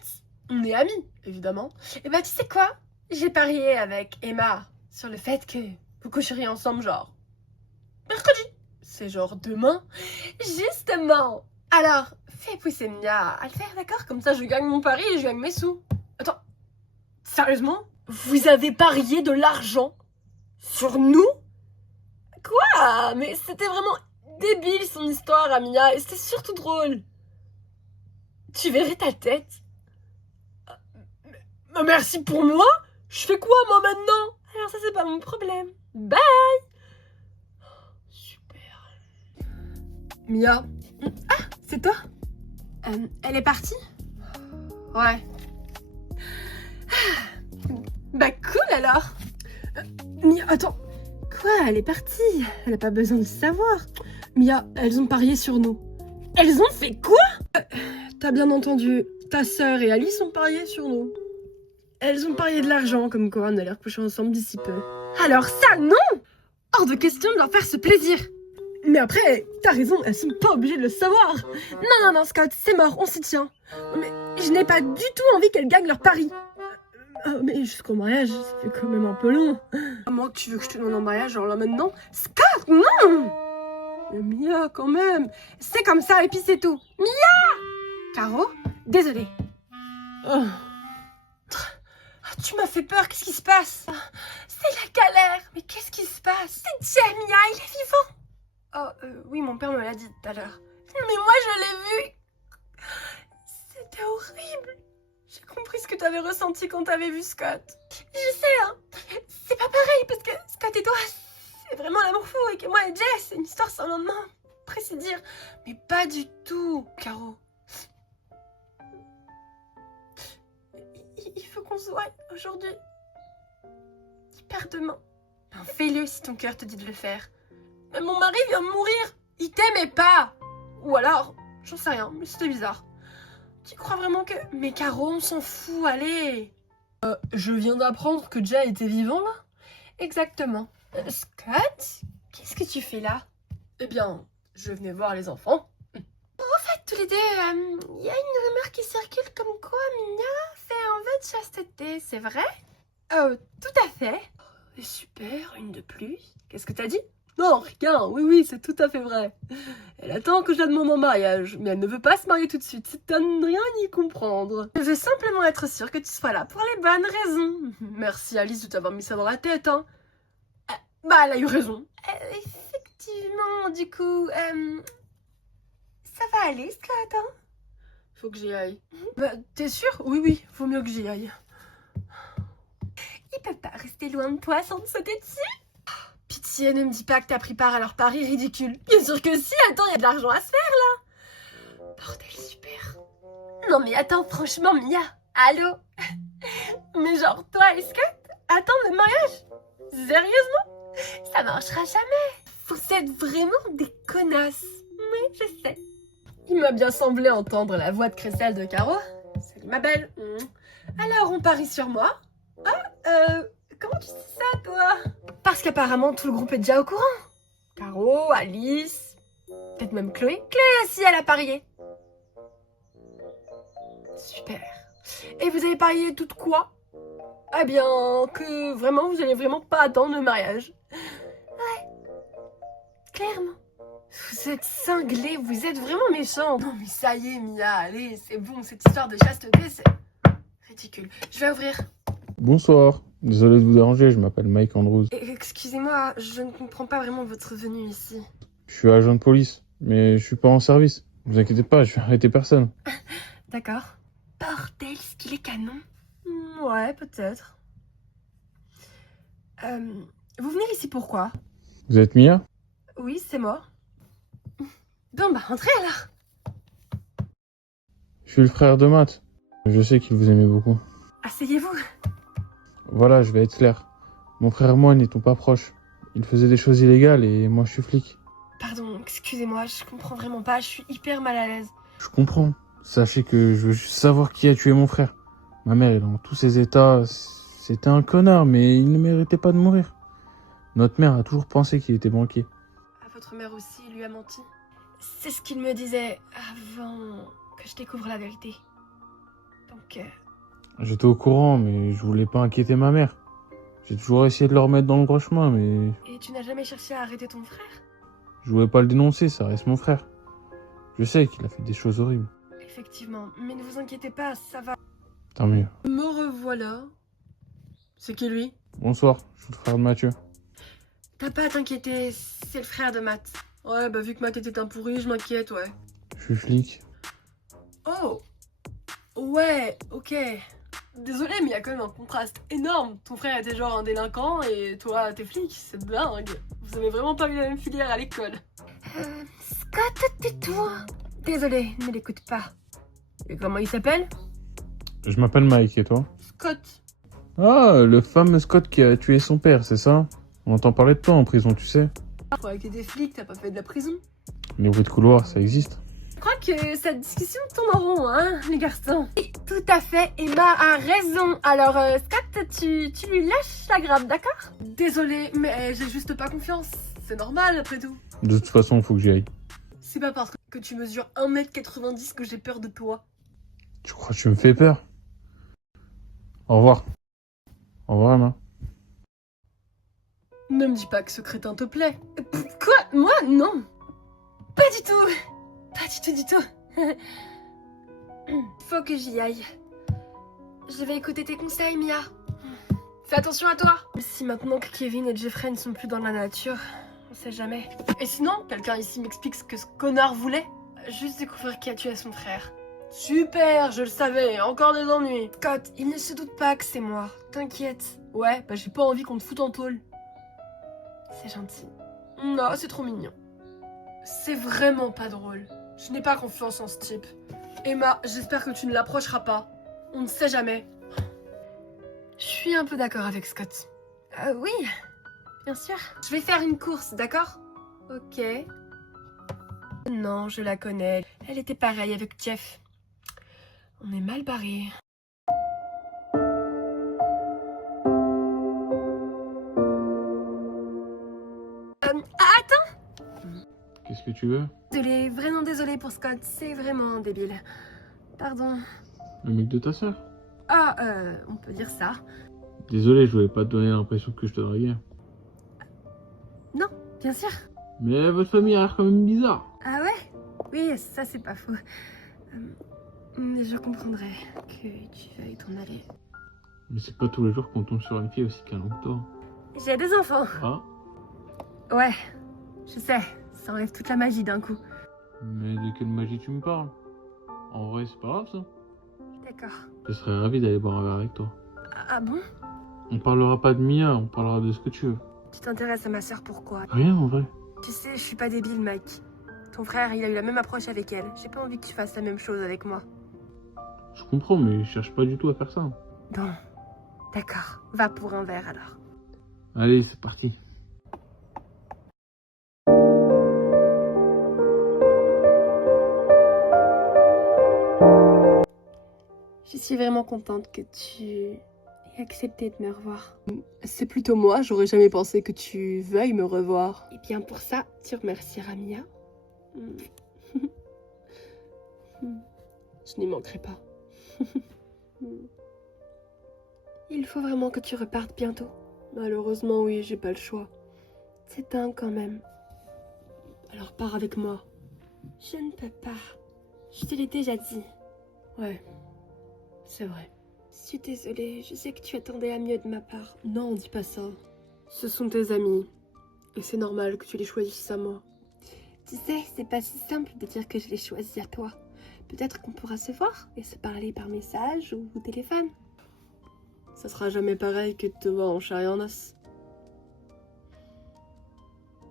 On est amis, évidemment. Et bah tu sais quoi? J'ai parié avec Emma sur le fait que vous coucheriez ensemble genre mercredi. C'est genre demain. Justement. Alors, fais pousser Mia à le faire, d'accord? Comme ça je gagne mon pari et je gagne mes sous. Attends. Sérieusement? Vous avez parié de l'argent sur nous? Quoi? Mais c'était vraiment débile son histoire, Amia, et c'était surtout drôle. Tu verrais ta tête. Merci pour moi? Je fais quoi moi maintenant? Alors ça c'est pas mon problème. Bye! Super. Mia. Ah, c'est toi? Elle est partie? Ouais. Bah cool alors. Mia, attends. Quoi? Elle est partie. Elle a pas besoin de savoir. Mia, elles ont parié sur nous. Elles ont fait quoi? T'as bien entendu. Ta sœur et Alice ont parié sur nous. Elles ont parié de l'argent, comme quoi on allait recoucher ensemble d'ici peu. Alors ça, non! Hors de question de leur faire ce plaisir. Mais après, t'as raison, elles sont pas obligées de le savoir. Non, Scott, c'est mort, on s'y tient. Mais je n'ai pas du tout envie qu'elles gagnent leur pari. Mais jusqu'au mariage, ça fait quand même un peu long. À moins que tu veux que je te donne en mariage, genre là maintenant. Scott, non! Mais Mia, quand même. C'est comme ça, et puis c'est tout. Mia! Caro, désolée. Oh. Tu m'as fait peur, qu'est-ce qui se passe? C'est la galère. Mais qu'est-ce qui se passe? C'est Jamia, il est vivant. Oh, oui, mon père me l'a dit tout à l'heure. Mais moi, je l'ai vu. C'était horrible. J'ai compris ce que tu avais ressenti quand tu avais vu Scott. Je sais, hein. C'est pas pareil, parce que Scott et toi, c'est vraiment l'amour fou, et que moi et Jess, c'est une histoire sans lendemain. Précis dire. Mais pas du tout, Caro. Il faut qu'on se voie aujourd'hui. Hyper demain. Ben, fais-le si ton cœur te dit de le faire. Mais mon mari vient de mourir. Il t'aimait pas. Ou alors, j'en sais rien, mais c'était bizarre. Tu crois vraiment que... Mais Caro, on s'en fout, allez. Je viens d'apprendre que Jay était vivant, là? Exactement. Scott? Qu'est-ce que tu fais là? Eh bien, je venais voir les enfants. En fait, tous les deux, y a une rumeur qui circule comme quoi Mia fait un vœu de chasteté, c'est vrai? Tout à fait. Super, une de plus. Qu'est-ce que t'as dit? Non, rien, oui, c'est tout à fait vrai. Elle attend que je la demande en mariage, mais elle ne veut pas se marier tout de suite, c'est à ne rien y comprendre. Je veux simplement être sûre que tu sois là pour les bonnes raisons. Merci Alice de t'avoir mis ça dans la tête, hein. Bah, elle a eu raison. Effectivement, du coup, ça va aller, Scott, hein? Faut que j'y aille. Bah, t'es sûr? Oui, oui, faut mieux que j'y aille. Il peut pas rester loin de toi sans te sauter dessus? Pitié, ne me dis pas que t'as pris part à leur pari ridicule. Bien sûr que si, attends, y a de l'argent à se faire là. Bordel, super. Non mais attends, franchement, Mia, allô? Mais genre, toi et Scott, attendre le mariage? Sérieusement? Ça marchera jamais. Vous êtes vraiment des connasses. Oui, je sais. Il m'a bien semblé entendre la voix de Cressal de Caro. Salut ma belle. Alors, on parie sur moi? Ah, comment tu sais ça, toi? Parce qu'apparemment, tout le groupe est déjà au courant. Caro, Alice, peut-être même Chloé. Chloé aussi, elle a parié. Super. Et vous avez parié tout quoi? Eh bien, que vraiment, vous allez vraiment pas attendre le mariage. Ouais. Clairement. Vous êtes cinglés, vous êtes vraiment méchants. Non mais ça y est, Mia, allez, c'est bon, cette histoire de chasteté, c'est ridicule. Je vais ouvrir. Bonsoir, désolé de vous déranger, je m'appelle Mike Andrews. Excusez-moi, je ne comprends pas vraiment votre venue ici. Je suis agent de police, mais je suis pas en service. Vous inquiétez pas, je vais arrêter personne. D'accord. Bordel, ce qu'il est canon. Ouais, peut-être. Vous venez ici pourquoi? Vous êtes Mia? Oui, c'est moi. Bon, bah, entrez alors. Je suis le frère de Matt. Je sais qu'il vous aimait beaucoup. Asseyez-vous. Voilà, je vais être clair. Mon frère et moi n'étions pas proches. Il faisait des choses illégales et moi je suis flic. Pardon, excusez-moi, je comprends vraiment pas, je suis hyper mal à l'aise. Je comprends. Sachez que je veux juste savoir qui a tué mon frère. Ma mère est dans tous ses états. C'était un connard, mais il ne méritait pas de mourir. Notre mère a toujours pensé qu'il était banquier. Ah, votre mère aussi lui a menti. C'est ce qu'il me disait avant que je découvre la vérité. Donc, J'étais au courant, mais je voulais pas inquiéter ma mère. J'ai toujours essayé de le remettre dans le droit chemin, mais et tu n'as jamais cherché à arrêter ton frère? je voulais pas le dénoncer, ça reste mon frère. Je sais qu'il a fait des choses horribles. Effectivement, mais ne vous inquiétez pas, ça va. Tant mieux. Me revoilà. C'est qui lui? Bonsoir, je suis le frère de Mathieu. T'as pas à t'inquiéter, c'est le frère de Matt. Ouais, bah vu que Matt était un pourri, je m'inquiète, ouais. Je suis flic. Oh! Ouais, ok. Désolé, mais il y a quand même un contraste énorme. Ton frère était genre un délinquant et toi, t'es flic, c'est dingue. Vous avez vraiment pas eu la même filière à l'école. Scott, tais-toi. Désolé, ne l'écoute pas. Et comment il s'appelle? Je m'appelle Mike, et toi? Scott. Ah, le fameux Scott qui a tué son père, c'est ça? On entend parler de toi en prison, tu sais. Pour que t'es flic, t'as pas fait de la prison. Les bruits de couloir, ça existe. Je crois que cette discussion tourne en rond, hein, les garçons. Oui, tout à fait, Emma a raison. Alors, Scott, tu lui lâches la grappe, d'accord? Désolé, mais j'ai juste pas confiance. C'est normal, après tout. De toute façon, faut que j'y aille. C'est pas parce que tu mesures 1m90 que j'ai peur de toi. Tu crois que tu me fais peur? Au revoir. Au revoir, Emma. Ne me dis pas que ce crétin te plaît. Quoi? Moi? Non. Pas du tout. Pas du tout, du tout. Faut que j'y aille. Je vais écouter tes conseils, Mia. Fais attention à toi. Si maintenant que Kevin et Jeffrey ne sont plus dans la nature, on sait jamais. Et sinon, quelqu'un ici m'explique ce que ce connard voulait? Juste découvrir qui a tué son frère. Super, je le savais, encore des ennuis. Scott, il ne se doute pas que c'est moi. T'inquiète. Ouais, bah j'ai pas envie qu'on te foute en tôle. C'est gentil. Non, c'est trop mignon. C'est vraiment pas drôle. Je n'ai pas confiance en ce type. Emma, j'espère que tu ne l'approcheras pas. On ne sait jamais. Je suis un peu d'accord avec Scott. Oui, bien sûr. Je vais faire une course, d'accord? Ok. Non, je la connais. Elle était pareille avec Jeff. On est mal barré. Qu'est-ce que tu veux? Désolée, vraiment désolée pour Scott. C'est vraiment débile. Pardon. Le mec de ta sœur? Ah, on peut dire ça. Désolé, je voulais pas te donner l'impression que je te draguais. Non, bien sûr. Mais votre famille a l'air quand même bizarre. Ah ouais? Oui, ça c'est pas faux. Mais je comprendrais que tu veuilles t'en aller. Mais c'est pas tous les jours qu'on tombe sur une fille aussi calme que toi. J'ai des enfants. Ah? Ouais, je sais. Ça enlève toute la magie d'un coup. Mais de quelle magie tu me parles? En vrai, c'est pas grave ça. D'accord. Je serais ravi d'aller boire un verre avec toi. Ah bon? On parlera pas de Mia, on parlera de ce que tu veux. Tu t'intéresses à ma sœur pourquoi? Rien en vrai. Tu sais, je suis pas débile, Mike. Ton frère, il a eu la même approche avec elle. J'ai pas envie que tu fasses la même chose avec moi. Je comprends, mais je cherche pas du tout à faire ça. Bon, d'accord. Va pour un verre alors. Allez, c'est parti. Je suis vraiment contente que tu aies accepté de me revoir. C'est plutôt moi, j'aurais jamais pensé que tu veuilles me revoir. Et bien pour ça, tu remercieras Mia. Je n'y manquerai pas. Il faut vraiment que tu repartes bientôt. Malheureusement, oui, j'ai pas le choix. C'est dingue quand même. Alors pars avec moi. Je ne peux pas. Je te l'ai déjà dit. Ouais, c'est vrai. Je suis désolée, je sais que tu attendais à mieux de ma part. Non, dis pas ça. Ce sont tes amis. Et c'est normal que tu les choisisses à moi. Tu sais, c'est pas si simple de dire que je les choisis à toi. Peut-être qu'on pourra se voir et se parler par message ou au téléphone. Ça sera jamais pareil que de te voir en chair et en os.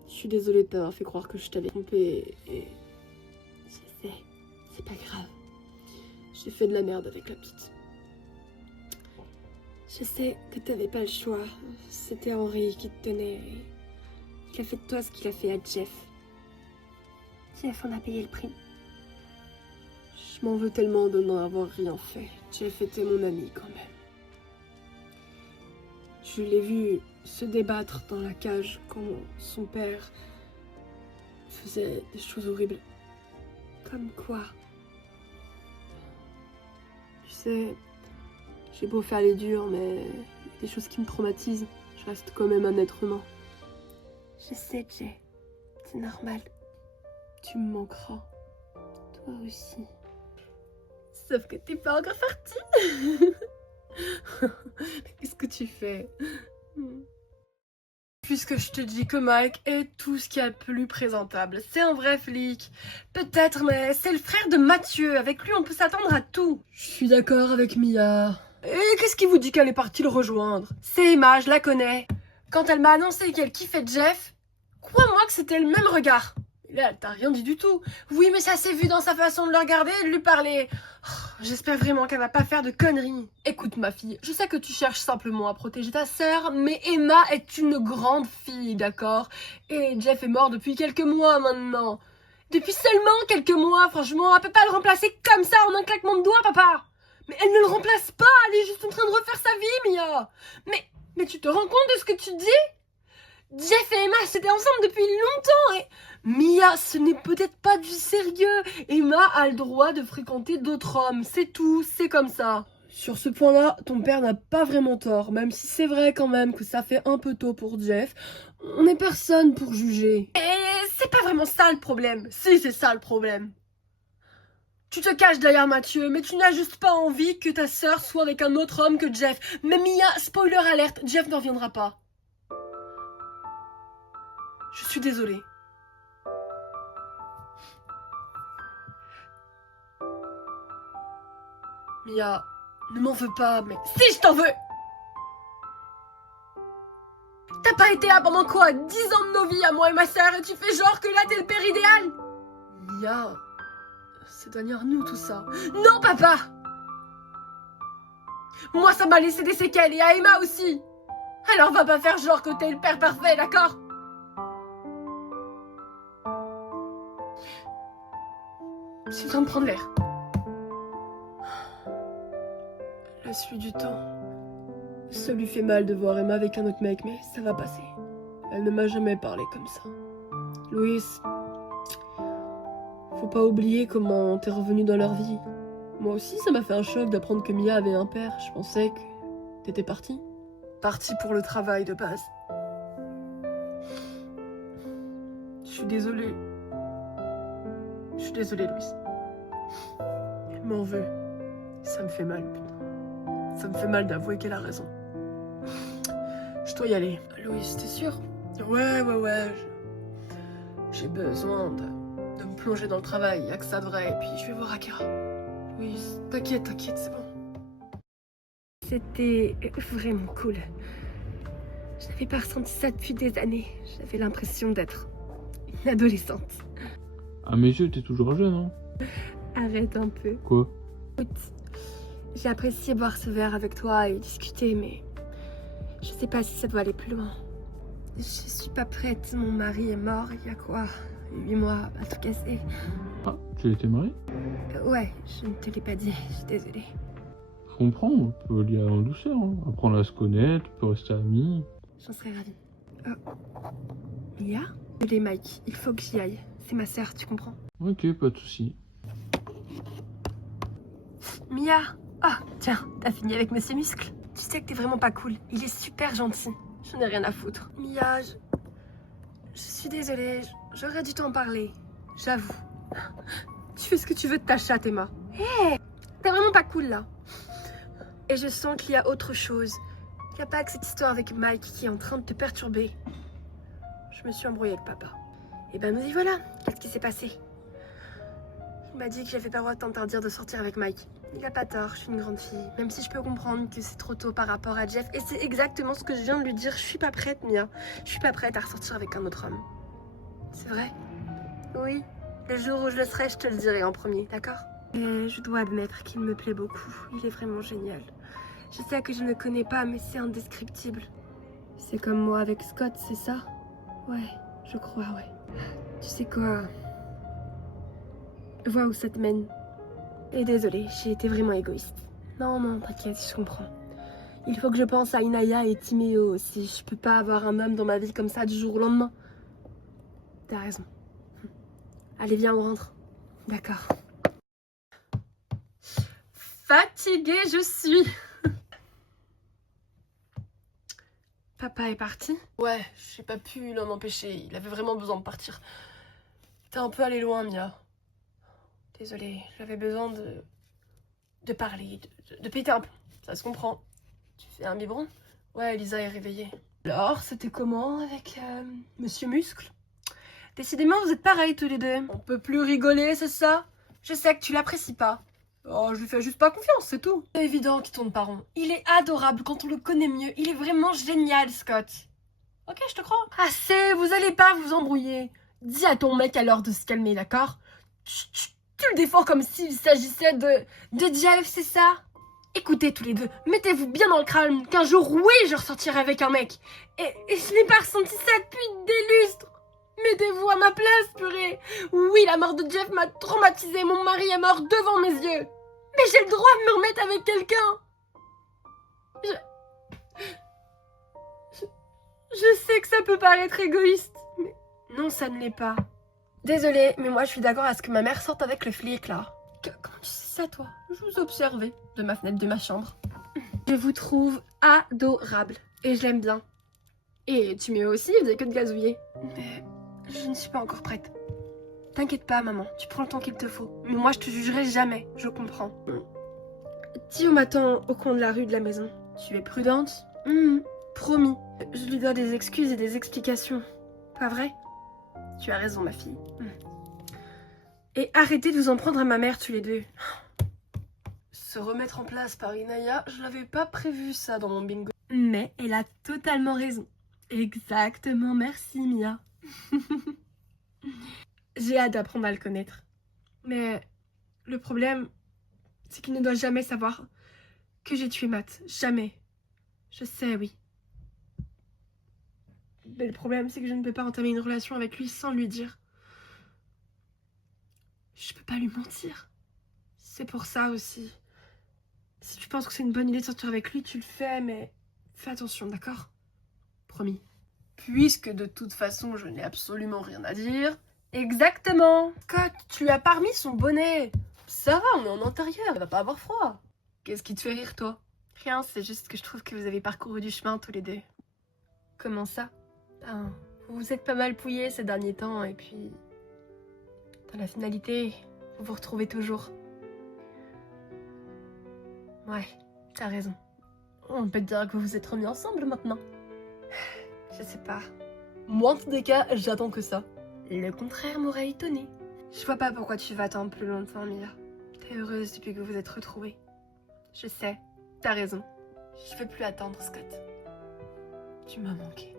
Je suis désolée de t'avoir fait croire que je t'avais trompé et... Je sais, c'est pas grave. J'ai fait de la merde avec la petite. Je sais que t'avais pas le choix. C'était Henry qui te tenait. Il a fait de toi ce qu'il a fait à Jeff. Jeff en a payé le prix. Je m'en veux tellement de n'en avoir rien fait. Jeff était mon ami quand même. Je l'ai vu se débattre dans la cage quand son père faisait des choses horribles. Comme quoi? Tu sais, j'ai beau faire les durs, mais il y a des choses qui me traumatisent. Je reste quand même un être humain. Je sais, Jay. C'est normal. Tu me manqueras. Toi aussi. Sauf que t'es pas encore parti. Qu'est-ce que tu fais? Puisque je te dis que Mike est tout ce qu'il y a de plus présentable. C'est un vrai flic. Peut-être, mais c'est le frère de Mathieu. Avec lui, on peut s'attendre à tout. Je suis d'accord avec Mia. Et qu'est-ce qui vous dit qu'elle est partie le rejoindre? C'est Emma, je la connais. Quand elle m'a annoncé qu'elle kiffait Jeff, crois-moi que c'était le même regard. Là, elle t'a rien dit du tout. Oui, mais ça s'est vu dans sa façon de le regarder et de lui parler. Oh, j'espère vraiment qu'elle va pas faire de conneries. Écoute, ma fille, je sais que tu cherches simplement à protéger ta sœur, mais Emma est une grande fille, d'accord? Et Jeff est mort depuis quelques mois maintenant. Depuis seulement quelques mois, franchement, elle peut pas le remplacer comme ça en un claquement de doigts, papa. Mais elle ne le remplace pas, elle est juste en train de refaire sa vie, Mia. Mais tu te rends compte de ce que tu dis? Jeff et Emma, c'était ensemble depuis longtemps et... Mia, ce n'est peut-être pas du sérieux. Emma a le droit de fréquenter d'autres hommes, c'est tout, c'est comme ça. Sur ce point-là, ton père n'a pas vraiment tort, même si c'est vrai quand même que ça fait un peu tôt pour Jeff. On n'est personne pour juger. Et c'est pas vraiment ça le problème. Si, c'est ça le problème. Tu te caches derrière Mathieu, mais tu n'as juste pas envie que ta sœur soit avec un autre homme que Jeff. Mais Mia, spoiler alerte, Jeff ne reviendra pas. Je suis désolée. Mia, ne m'en veux pas, mais... Si, je t'en veux! T'as pas été là pendant quoi? 10 ans de nos vies à moi et ma sœur, et tu fais genre que là t'es le père idéal? Mia, c'est derrière nous tout ça. Non, papa! Moi, ça m'a laissé des séquelles, et à Emma aussi! Alors va pas faire genre que t'es le père parfait, d'accord? Je suis en train de prendre l'air. La suite du temps, ça lui fait mal de voir Emma avec un autre mec, mais ça va passer. Elle ne m'a jamais parlé comme ça. Louis, faut pas oublier comment t'es revenu dans leur vie. Moi aussi, ça m'a fait un choc d'apprendre que Mia avait un père. Je pensais que t'étais parti. Parti pour le travail de base. Je suis désolée. Je suis désolée, Louis. Elle m'en veut. Ça me fait mal, putain. Ça me fait mal d'avouer qu'elle a raison. Je dois y aller. Louis, t'es sûre? Ouais. J'ai besoin de me plonger dans le travail. Y'a que ça de vrai. Et puis je vais voir Akira. Oui, t'inquiète, c'est bon. C'était vraiment cool. Je n'avais pas ressenti ça depuis des années. J'avais l'impression d'être une adolescente. À mes yeux, t'es toujours jeune, hein? Arrête un peu. Quoi? Écoute, j'ai apprécié boire ce verre avec toi et discuter, mais je sais pas si ça doit aller plus loin. Je suis pas prête. Mon mari est mort il y a quoi? 8 mois à tout casser. Ah, tu étais mariée? Ouais, je ne te l'ai pas dit, je suis désolée. Je comprends, on peut y aller en douceur, hein. Apprendre à se connaître, on peut rester amis. J'en serais ravie. Oh. Mia? Désolée Mike, il faut que j'y aille. C'est ma sœur, tu comprends? Ok, pas de soucis. Mia! Ah, tiens, t'as fini avec Monsieur Muscle? Tu sais que t'es vraiment pas cool. Il est super gentil. Je n'ai rien à foutre. Mia, je suis désolée. J'aurais dû t'en parler. J'avoue. Tu fais ce que tu veux de ta chatte, Emma. Hé! T'es vraiment pas cool, là. Et je sens qu'il y a autre chose. Il n'y a pas que cette histoire avec Mike qui est en train de te perturber. Je me suis embrouillée avec papa. Et ben nous y voilà. Qu'est-ce qui s'est passé? Il m'a dit que j'avais pas le droit de t'interdire de sortir avec Mike. Il a pas tort, je suis une grande fille. Même si je peux comprendre que c'est trop tôt par rapport à Jeff. Et c'est exactement ce que je viens de lui dire. Je suis pas prête, Mia. Je suis pas prête à ressortir avec un autre homme. C'est vrai? Oui. Le jour où je le serai, je te le dirai en premier, d'accord? Et je dois admettre qu'il me plaît beaucoup. Il est vraiment génial. Je sais que je ne le connais pas, mais c'est indescriptible. C'est comme moi avec Scott, c'est ça? Ouais, je crois, ouais. Tu sais quoi? Vois où ça te mène. Et désolée, j'ai été vraiment égoïste. Non, t'inquiète, je comprends. Il faut que je pense à Inaya et Timéo aussi. Je peux pas avoir un homme dans ma vie comme ça du jour au lendemain. T'as raison. Allez, viens, on rentre. D'accord. Fatiguée, je suis. Papa est parti? Ouais, j'ai pas pu l'en empêcher. Il avait vraiment besoin de partir. T'es un peu allé loin, Mia. Désolée, j'avais besoin de parler, de péter un peu. Ça se comprend. Tu fais un biberon? Ouais, Lisa est réveillée. Alors, c'était comment avec Monsieur Muscle? Décidément, vous êtes pareils tous les deux. On peut plus rigoler, c'est ça? Je sais que tu l'apprécies pas. Oh, je lui fais juste pas confiance, c'est tout. C'est évident qu'il tourne pas rond. Il est adorable quand on le connaît mieux. Il est vraiment génial, Scott. Ok, je te crois. Assez, vous allez pas vous embrouiller. Dis à ton mec alors de se calmer, d'accord? Tu le défends comme s'il s'agissait de Jeff, c'est ça? Écoutez tous les deux, mettez-vous bien dans le crâne qu'un jour, oui, je ressortirai avec un mec. Et je n'ai pas ressenti ça depuis des lustres. Mettez-vous à ma place, purée. Oui, la mort de Jeff m'a traumatisée. Mon mari est mort devant mes yeux. Mais j'ai le droit de me remettre avec quelqu'un. Je sais que ça peut paraître égoïste, mais non, ça ne l'est pas. Désolée, mais moi je suis d'accord à ce que ma mère sorte avec le flic, là. Comment tu sais ça, toi? Je vous observais de ma fenêtre de ma chambre. Je vous trouve adorable. Et je l'aime bien. Et tu m'aimes aussi, vous avez que de gazouiller. Mais je ne suis pas encore prête. T'inquiète pas, maman, tu prends le temps qu'il te faut. Mais moi, je te jugerai jamais, je comprends. Thio m'attend au coin de la rue de la maison. Tu es prudente? Promis. Je lui dois des excuses et des explications. Pas vrai? Tu as raison, ma fille. Et arrêtez de vous en prendre à ma mère, tous les deux. Se remettre en place par Inaya, je l'avais pas prévu ça dans mon bingo. Mais elle a totalement raison. Exactement, merci Mia. J'ai hâte d'apprendre à le connaître. Mais le problème, c'est qu'il ne doit jamais savoir que j'ai tué Matt. Jamais. Je sais, oui. Mais le problème, c'est que je ne peux pas entamer une relation avec lui sans lui dire. Je peux pas lui mentir. C'est pour ça aussi. Si tu penses que c'est une bonne idée de sortir avec lui, tu le fais, mais fais attention, d'accord? Promis. Puisque de toute façon, je n'ai absolument rien à dire. Exactement. Scott, tu lui as pas remis son bonnet. Ça va, on est en intérieur, elle va pas avoir froid. Qu'est-ce qui te fait rire, toi? Rien, c'est juste que je trouve que vous avez parcouru du chemin tous les deux. Comment ça? Vous vous êtes pas mal pouillés ces derniers temps, et puis... dans la finalité, vous vous retrouvez toujours. Ouais, t'as raison. On peut dire que vous vous êtes remis ensemble maintenant. Je sais pas. Moi, en tous les cas, j'attends que ça. Le contraire m'aurait étonné. Je vois pas pourquoi tu vas attendre plus longtemps, Mia. T'as très heureuse depuis que vous êtes retrouvés. Je sais, t'as raison. Je vais plus attendre, Scott. Tu m'as manqué.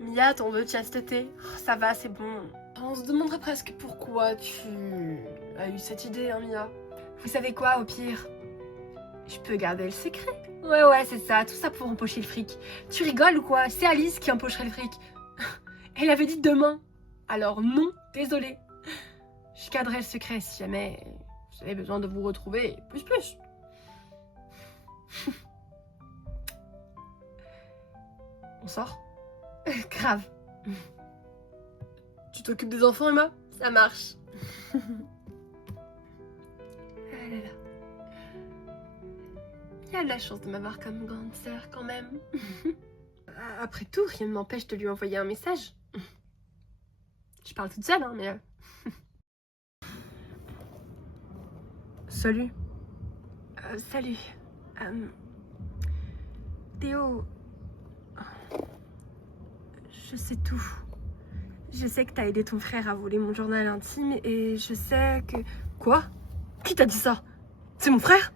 Mia, ton vœu de chasteté. Oh, ça va, c'est bon. On se demanderait presque pourquoi tu as eu cette idée, hein, Mia. Vous savez quoi, au pire? Je peux garder le secret. Ouais, c'est ça. Tout ça pour empocher le fric. Tu rigoles ou quoi? C'est Alice qui empocherait le fric. Elle avait dit demain. Alors non, désolée. Je garderai le secret si jamais j'avais besoin de vous retrouver. Plus. On sort? Grave. Tu t'occupes des enfants, Emma? Ça marche. Ah là là. Il a de la chance de m'avoir comme grande sœur quand même. Après tout, rien ne m'empêche de lui envoyer un message. Je parle toute seule, hein, mais... Salut. Salut. Théo... Je sais tout. Je sais que t'as aidé ton frère à voler mon journal intime et je sais que... Quoi? Qui t'a dit ça? C'est mon frère?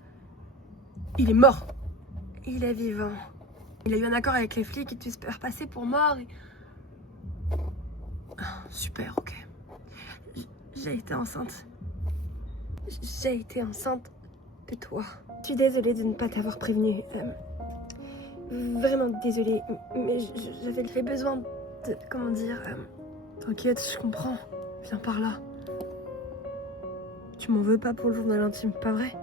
Il est mort. Il est vivant. Il a eu un accord avec les flics et tu se faire passer pour mort et... Super, ok. J'ai été enceinte. J'ai été enceinte de toi. Je suis désolée de ne pas t'avoir prévenue. Vraiment désolée, mais j'avais besoin de... Comment dire... T'inquiète, je comprends. Viens par là. Tu m'en veux pas pour le journal intime, pas vrai?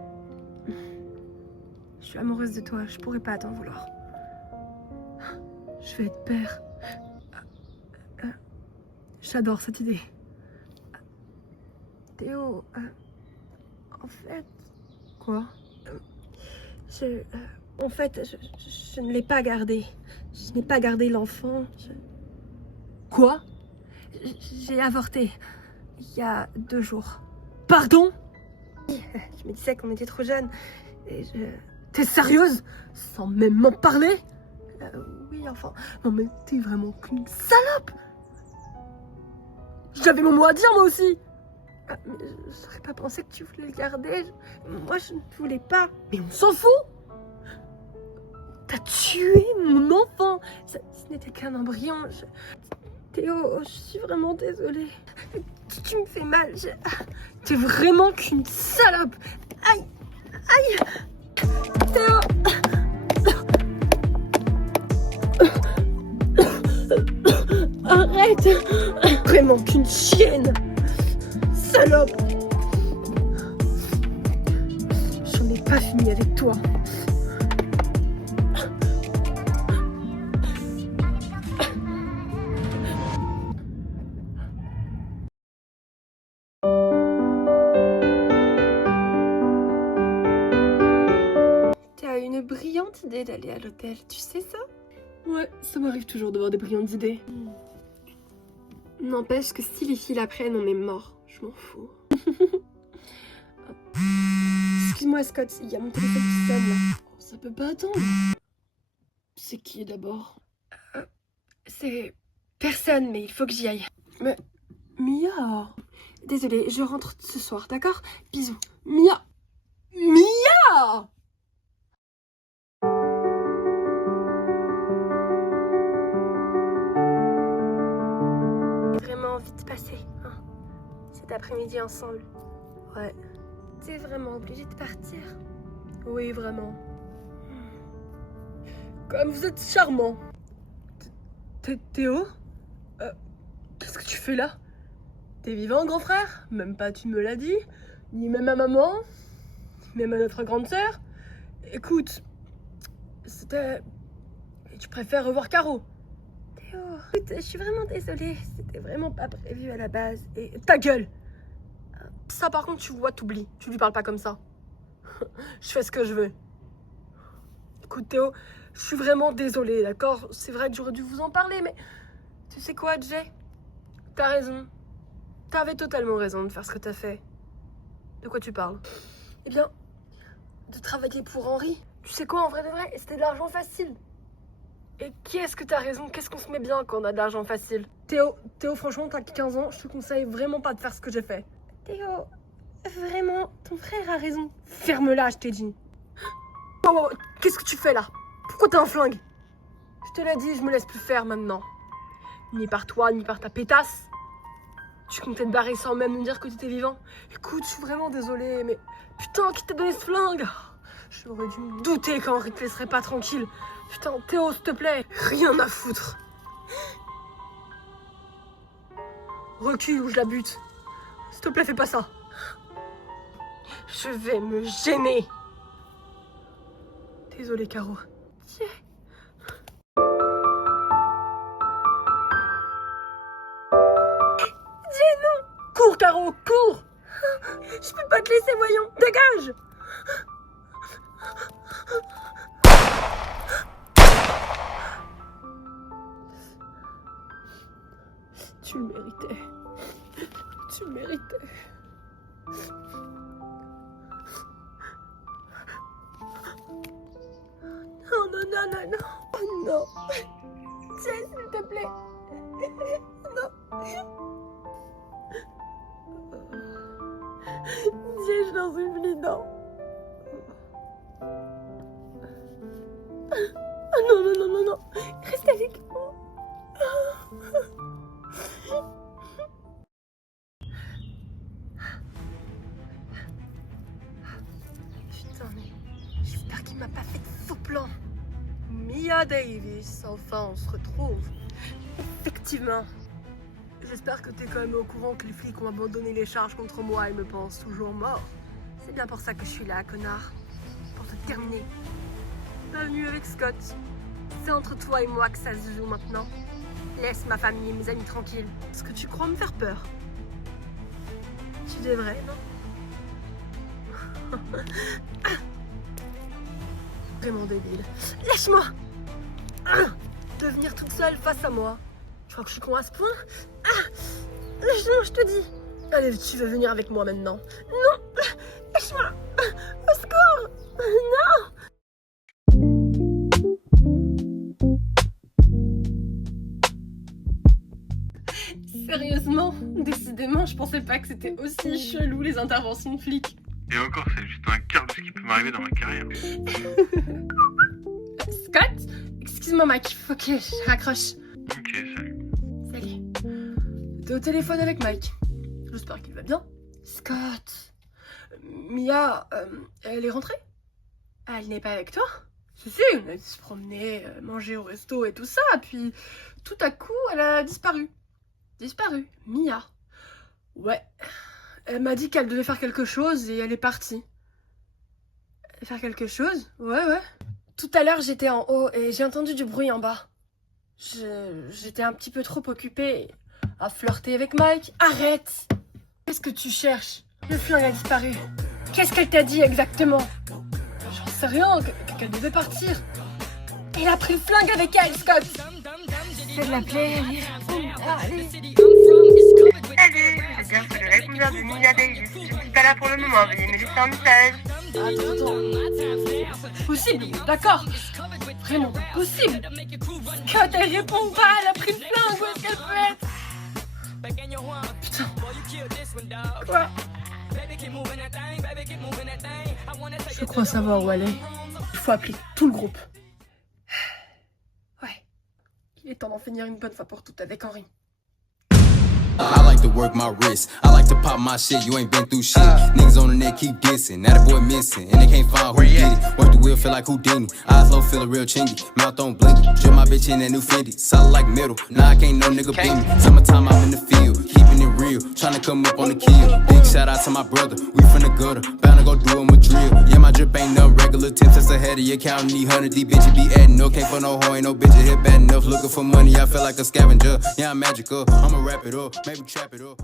Je suis amoureuse de toi, je pourrais pas t'en vouloir. Je vais être père. J'adore cette idée. Théo, en fait... Quoi? En fait, je ne l'ai pas gardé. Je n'ai pas gardé l'enfant. Quoi? J'ai avorté. Il y a 2 jours. Pardon? Je me disais qu'on était trop jeunes. Et T'es sérieuse? Sans même m'en parler? Oui, enfin... Non mais t'es vraiment qu'une salope! J'avais mon mot à dire, moi aussi! Mais je n'aurais pas pensé que tu voulais le garder. Moi, je ne voulais pas. Mais on s'en fout! T'as tué mon enfant! Ce n'était qu'un embryon. Théo, je suis vraiment désolée. Tu me fais mal. T'es vraiment qu'une salope! Aïe! Aïe! Théo! Arrête! Vraiment qu'une chienne! Salope! J'en ai pas fini avec toi. T'as une brillante idée d'aller à l'hôtel, tu sais ça? Ouais, ça m'arrive toujours d'avoir des brillantes idées. N'empêche que si les filles l'apprennent, on est mort. Je m'en fous. Excuse-moi Scott, il y a mon téléphone qui sonne là. Oh, ça peut pas attendre. C'est qui d'abord? C'est personne, mais il faut que j'y aille. Mais Mia. Désolée, je rentre ce soir, d'accord? Bisous. Mia. Mia. Vraiment envie de passer, hein, cet après-midi ensemble. Ouais. T'es vraiment obligé de partir? Oui, vraiment. Comme vous êtes charmant. Théo? Qu'est-ce que tu fais là? T'es vivant, grand frère? Même pas tu me l'as dit, ni même à maman, ni même à notre grande sœur. Écoute, c'était... Tu préfères revoir Caro? Théo, écoute, je suis vraiment désolée, c'était vraiment pas prévu à la base. Et ta gueule! Ça par contre, tu vois, t'oublies, tu lui parles pas comme ça. Je fais ce que je veux. Écoute Théo, je suis vraiment désolée, d'accord? C'est vrai que j'aurais dû vous en parler, mais... Tu sais quoi, Jay? T'as raison. T'avais totalement raison de faire ce que t'as fait. De quoi tu parles? Eh bien, de travailler pour Henri. Tu sais quoi, en vrai de vrai, c'était de l'argent facile. Et qu'est-ce que t'as raison, qu'est-ce qu'on se met bien quand on a de l'argent facile. Théo, franchement, t'as 15 ans, je te conseille vraiment pas de faire ce que j'ai fait. Théo, vraiment, ton frère a raison. Ferme-la, je t'ai dit. Oh, qu'est-ce que tu fais là? Pourquoi t'as un flingue? Je te l'ai dit, je me laisse plus faire maintenant. Ni par toi, ni par ta pétasse. Tu comptais te barrer sans même me dire que t'étais vivant. Écoute, je suis vraiment désolée, mais putain, qui t'a donné ce flingue? J'aurais dû me douter qu'Henri te laisserait pas tranquille. Putain, Théo, s'il te plaît, rien à foutre. Recule ou je la bute. S'il te plaît, fais pas ça. Je vais me gêner. Désolée, Caro. Tiens. Non. Cours, Caro, cours. Je peux pas te laisser, voyons. Dégage. Tu le méritais. Tu le méritais. Oh non, non, non, non. Oh non. Tiens, s'il te plaît. Non. Tiens, je t'en supplie, non. Oh non, non, non, non, non. Reste avec moi. Putain, mais j'espère qu'il m'a pas fait de faux plan. Mia Davis, enfin on se retrouve. Effectivement. J'espère que t'es quand même au courant que les flics ont abandonné les charges contre moi et me pensent toujours mort. C'est bien pour ça que je suis là, connard. Pour te terminer. Bienvenue avec Scott. C'est entre toi et moi que ça se joue maintenant. Laisse ma famille et mes amis tranquilles. Est-ce que tu crois me faire peur? Tu devrais, non? Vraiment débile. Lâche-moi! De venir toute seule face à moi. Tu crois que je suis con à ce point? Lâche-moi, je te dis. Allez, tu veux venir avec moi maintenant? Non! Lâche-moi! Au secours! Non! Sérieusement, décidément, je pensais pas que c'était aussi chelou les interventions de flics. Et encore, c'est juste un quart de ce qui peut m'arriver dans ma carrière. Scott? Excuse-moi Mike, faut que je raccroche. Ok, salut. Salut. T'es au téléphone avec Mike. J'espère qu'il va bien. Scott. Mia, elle est rentrée? Elle n'est pas avec toi? Si, on a dû se promener, manger au resto et tout ça, puis tout à coup, elle a disparu. Disparu, Mia. Ouais. Elle m'a dit qu'elle devait faire quelque chose et elle est partie. Faire quelque chose? Ouais. Tout à l'heure, j'étais en haut et j'ai entendu du bruit en bas. J'étais un petit peu trop occupée à flirter avec Mike. Arrête! Qu'est-ce que tu cherches? Le flingue a disparu. Qu'est-ce qu'elle t'a dit exactement? J'en sais rien, qu'elle devait partir. Elle a pris le flingue avec elle, Scott! C'est de l'appeler. Allez. Salut, je viens sur le répondeur de Mia Davis. Je ne suis pas là pour le moment, veuillez me laisser un message. Attends. Possible, d'accord. Vraiment pas possible. Scott, elle répond pas, elle a pris le flingue, où est-ce qu'elle peut être? Putain. Quoi? Je crois savoir où elle est. Il faut appeler tout le groupe. Ouais. Il est temps d'en finir une bonne fois pour toutes avec Henri. I like to work my wrist. I like to pop my shit. You ain't been through shit. Niggas on the net keep dissing. Now the boy missing, and they can't find who did it. Work the wheel, feel like Houdini. Eyes low, feel a real chingy. Mouth on blinky. Drip my bitch in that new Fendi. Solid like metal. Nah, I can't no nigga beat me. Summertime, I'm in the field, keeping it real. Tryna come up on the kill. Big shout out to my brother. We from the gutter. Bound to go do him a drill. Yeah, my drip ain't nothing regular. 10 cents ahead of your counting. Need 100. These bitches be adding up. Can't for no hoe. Ain't no bitch hit bad enough. Looking for money. I feel like a scavenger. Yeah, I'm magical. I'ma wrap it up. Maybe trap it up.